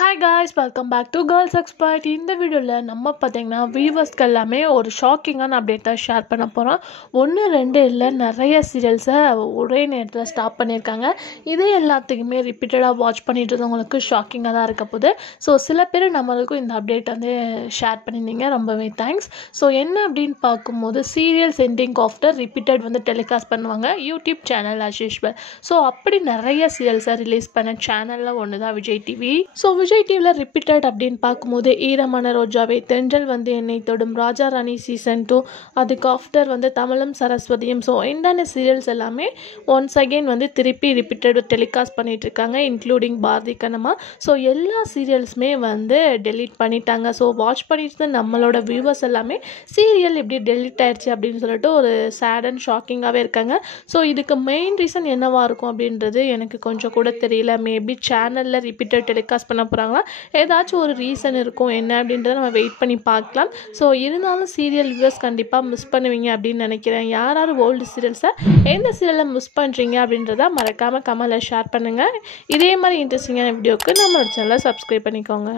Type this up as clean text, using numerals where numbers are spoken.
Hi guys, welcome back to Girls Expert. இந்த வீடியோவில் நம்ம பார்த்தீங்கன்னா வியூவர்ஸ்க்கு எல்லாமே ஒரு ஷாக்கிங்கான அப்டேட்டை ஷேர் பண்ண போகிறோம். 1-2 இல்லை நிறைய சீரியல்ஸை ஒரே நேரத்தில் ஸ்டாப் பண்ணியிருக்காங்க. இதே எல்லாத்துக்குமே ரிப்பீட்டடாக வாட்ச் பண்ணிட்டு இருந்தவங்களுக்கு ஷாக்கிங்காக தான் இருக்க போகுது. ஸோ சில பேர் நம்மளுக்கும் இந்த அப்டேட் வந்து ஷேர் பண்ணியிருந்தீங்க, ரொம்பவே தேங்க்ஸ். ஸோ என்ன அப்படின்னு பார்க்கும்போது சீரியல்ஸ் எண்டிங் ஆஃப்டர் ரிப்பீட்டட் வந்து டெலிகாஸ்ட் பண்ணுவாங்க YouTube channel as usual. So அப்படி நிறைய சீரியல்ஸை ரிலீஸ் பண்ண சேனலில் ஒன்று தான் விஜய் டிவி. ஸோ விஜய் டிவியில் ரிப்பீட்டட் அப்படின்னு பார்க்கும்போது ஈரமான ரோஜாவே, தென்றல் வந்து என்னை தொடும், ராஜா ராணி சீசன் 2, அதுக்கு ஆஃப்டர் வந்து தமிழும் சரஸ்வதியும். ஸோ இந்த சீரியல்ஸ் எல்லாமே ஒன்ஸ் அகெயின் வந்து திருப்பி ரிப்பீட்டட் டெலிகாஸ்ட் பண்ணிட்டு இருக்காங்க, இன்க்ளூடிங் பாரதி கண்ணம்மா. ஸோ எல்லா சீரியல்ஸுமே வந்து டெலீட் பண்ணிட்டாங்க. ஸோ வாட்ச் பண்ணிட்டு நம்மளோட வியூவர்ஸ் எல்லாமே சீரியல் இப்படி டெலீட் ஆயிடுச்சு அப்படின்னு சொல்லிட்டு ஒரு சேட் அண்ட் ஷாக்கிங்காகவே இருக்காங்க. ஸோ இதுக்கு மெயின் ரீசன் என்னவா இருக்கும் அப்படின்றது எனக்கு கொஞ்சம் கூட தெரியல. மேபி சேனலில் ரிப்பீட்டட் டெலிகாஸ்ட் பண்ண போகிறாங்களா, ஏதாச்சும் ஒரு ரீசன் இருக்கும், என்ன அப்படின்றத நம்ம வெயிட் பண்ணி பார்க்கலாம். ஸோ இருந்தாலும் சீரியல் வியூவர்ஸ் கண்டிப்பாக மிஸ் பண்ணுவீங்க அப்படின்னு நினைக்கிறேன். யார் ஓல்டு சீரியல்ஸை எந்த சீரியலில் மிஸ் பண்ணுறீங்க அப்படின்றத மறக்காமல் கமெண்ட்டில் ஷேர் பண்ணுங்கள். இதே மாதிரி இன்ட்ரெஸ்டிங்கான வீடியோக்கு நம்மளோட சேனலை சப்ஸ்கிரைப் பண்ணிக்கோங்க.